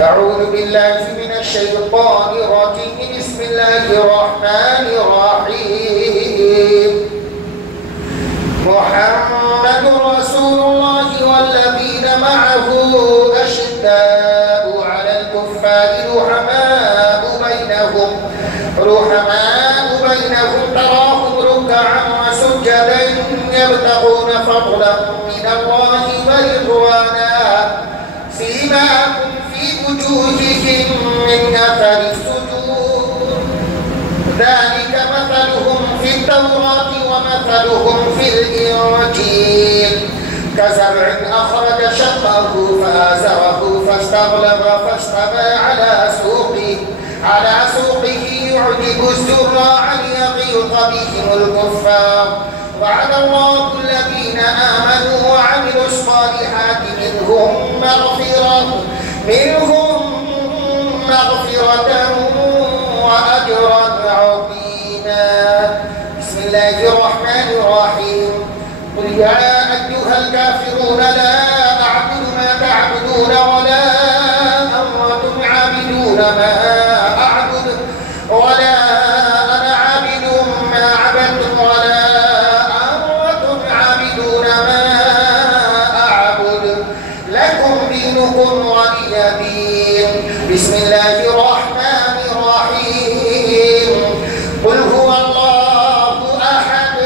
أعوذ بالله من الشيطان الرجيم. بسم الله الرحمن الرحيم. محمد رسول الله والذين معه أشداء على الكفار رحماء بينهم تراهم ركعا وسجدا يبتغون فضلا من الله ورضوانا سيماهم في وجوههم من أثر السجود ذلك مثلهم في التوراة ومثلهم في الإنجيل كزرع أخرج شطه فآزره فاستغلظ فاستوى على سوقه يعجب الزراع ليغيظ بهم الكفار. وعد الله الذين آمنوا وعملوا الصالحات منهم مغفرة وأجرا عظيما. بسم الله الرحمن الرحيم. قل يا أيها الكافرون لا أعبد ما تعبدون ولا أنتم عابدون ما أعبد ولا أنا عابد ما عبدتم ولا أنتم عابدون ما أعبد لكم دينكم ولي دين. بسم الله الرحمن الرحيم. قل هو الله أحد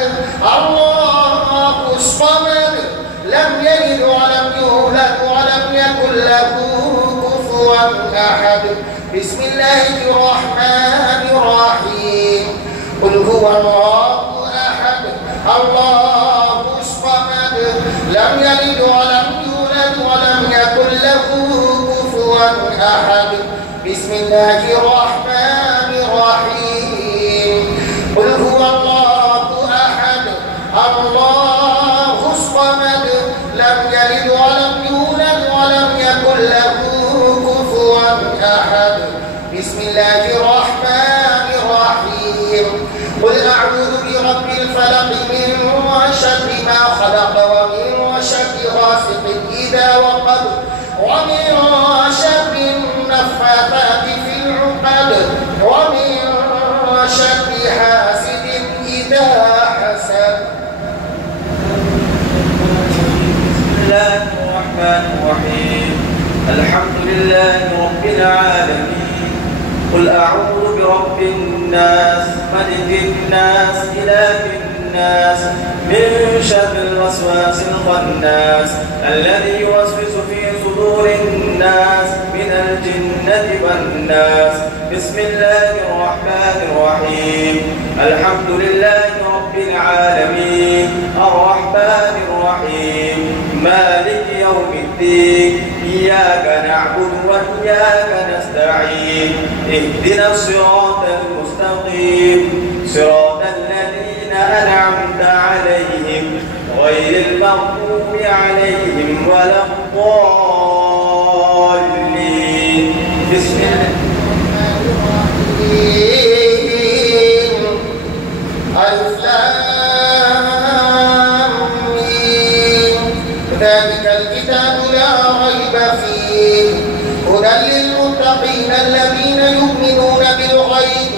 الله الصمد لم يلد ولم يولد ولم يكن له كفوا أحد. بسم الله الرحمن الرحيم. قل هو الله أحد الله الصمد لم يلد ولم يولد ولم يكن له كفوا أحد. بسم الله الرحمن الرحيم. قل هو الله أحد الله الصمد لم يلد ولم يولد ولم يكن له كفوا أحد. بسم الله الرحمن الرحيم. قل أعوذ برب الفلق من شر ما خلق ومن شر غاسق إذا وقب ومن شر النفاثات في العقد ومن شر حاسد إذا حسد. بسم الله الرحمن الرحيم. الحمد لله رب العالمين. قل أعوذ برب الناس ملك الناس إله الناس من شر الوسواس الخناس الذي يوسوس في صدور الناس من الجنة والناس. بسم الله الرحمن الرحيم. الحمد لله رب العالمين الرحمن الرحيم مالك يوم الدين إياك نعبد وإياك نستعين اهدنا الصراط المستقيم صراط الذين أنعمت عليهم غير المغضوب عليهم ولا الضالين. بسم الله ألف لام ميم ذلك الكتاب لا ريب فيه هدى للمتقين الذين يؤمنون بالغيب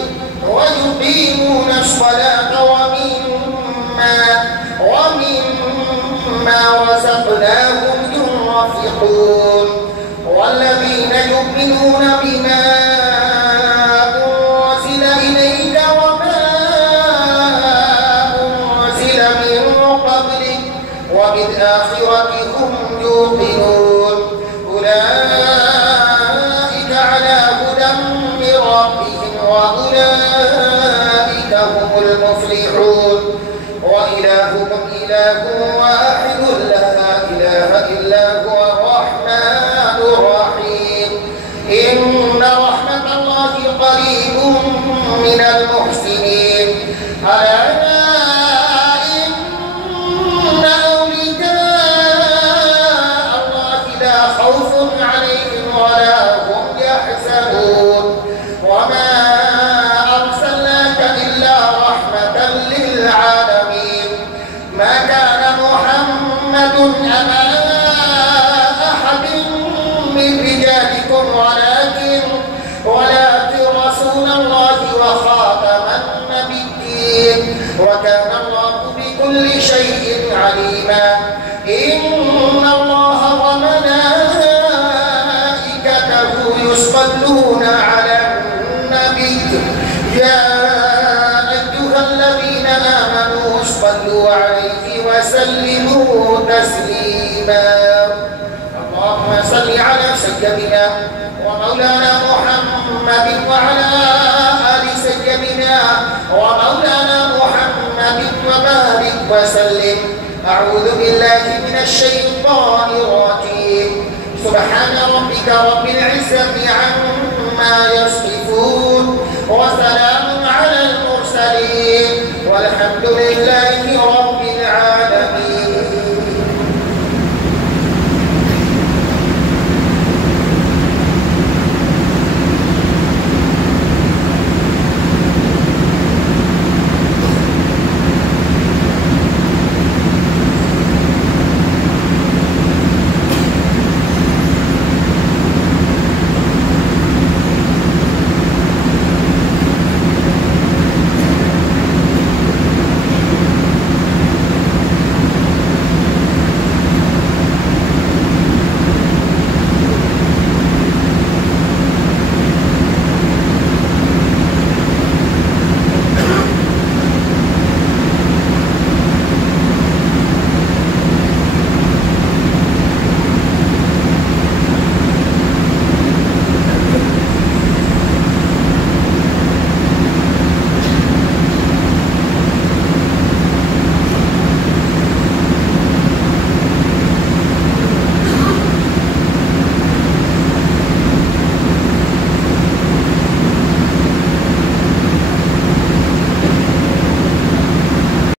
ويقيمون الصلاة ومما رزقناهم ينفقون والذين يؤمنون بما أنزل إليك وما أنزل من قبلك وبالآخرة هم يوقنون أولئك على هدى من ربهم وأولئك هم المفلحون. وإلهكم إله واحد لا إله إلا هو الرحمن الرحيم. إن رحمة الله قريب من المحسنين. ألا إن أولياء الله لا خوف عليهم ولا هم يحزنون. وما أرسلناك إلا رحمة للعالمين. ما كان محمد أبا أحد من رجالكم ولا عليما إن الله وملائكته يصلون على النبي يا أيها الذين آمنوا صلوا عليه وسلموا تسليما اللهم صل على سيدنا ومولانا محمد وعلى آل سيدنا ومولانا محمد وبارك وسلم أعوذ بالله من الشيطان الرجيم سبحان ربك رب العزة عما يصفون وسلام على المرسلين والحمد لله